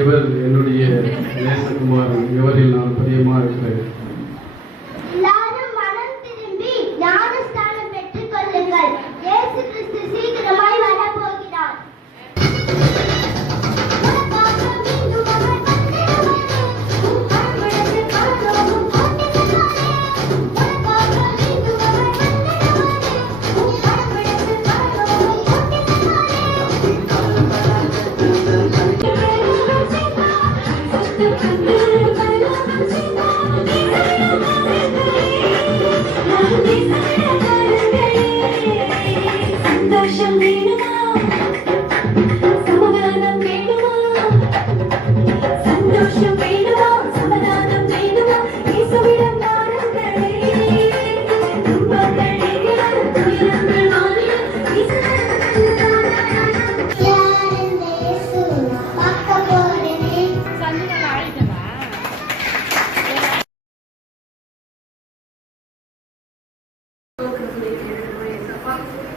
இவர் என்னுடைய நேசகுமாரன், இவரில் நான் பிரியமா இருக்கிறேன். எல்லாரும் மனம் திரும்பி ஞானஸ்நானம் பெற்றுக் கொள்ளுங்கள். இயேசு கிறிஸ்து சீக்கிரமாய் வரப்போகிறார். சந்தோஷம் வேணுமா, சமாதானம் வேணுமா, சந்தோஷம் வேணுமா, சமாதானம் வேணுமா, இயேசுவிடம் வாருங்களே. துன்பங்கள் நீங்கிடும், துயரங்கள் மாறிடும்,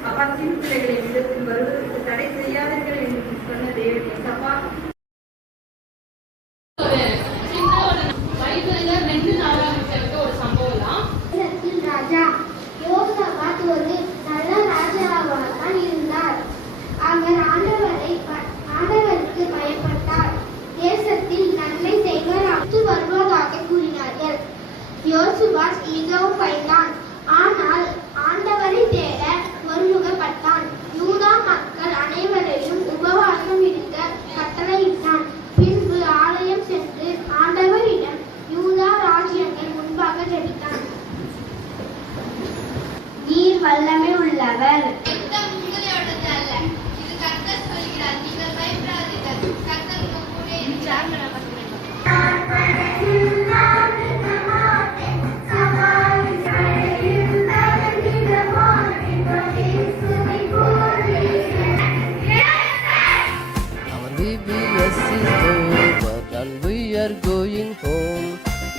அப்பா சிறு பிள்ளைகளை இடத்தில் வருவதற்கு தடை செய்யாதீர்கள் என்று சொன்ன தேவன் அப்பா ராஜா யோசபாத் ஒரு நல்ல ராஜாவாகத்தான் இருந்தார். அவர் ஆண்டவருக்கு பயப்பட்டார். தேசத்தில் நன்மை செய்வர் வருவதாக கூறினார்கள். யோசபாத் மிகவும் பயந்தான். ஆனால் ஆண்டவரை தேட ஒருமுகப்பட்டான். யூதா மக்கள் அனைவரையும் உபவாசம் இருக்க கட்டளையிட்டான். பின்பு ஆலயம் சென்று ஆண்டவரிடம் யூதா ராஜ்யங்கள் முன்பாக ஜெபித்தான். நீர் வல்லமை உள்ளவர்.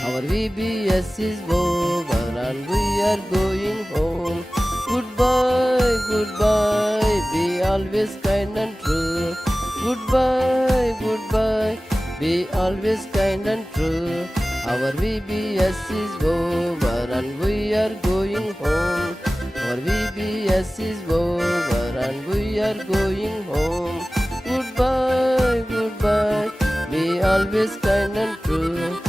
Our VBS is over and we are going home. Goodbye, goodbye, be always kind and true. Goodbye, goodbye, be always kind and true. Our VBS is over and we are going home. Our VBS is over and we are going home. Goodbye, goodbye, be always kind and true.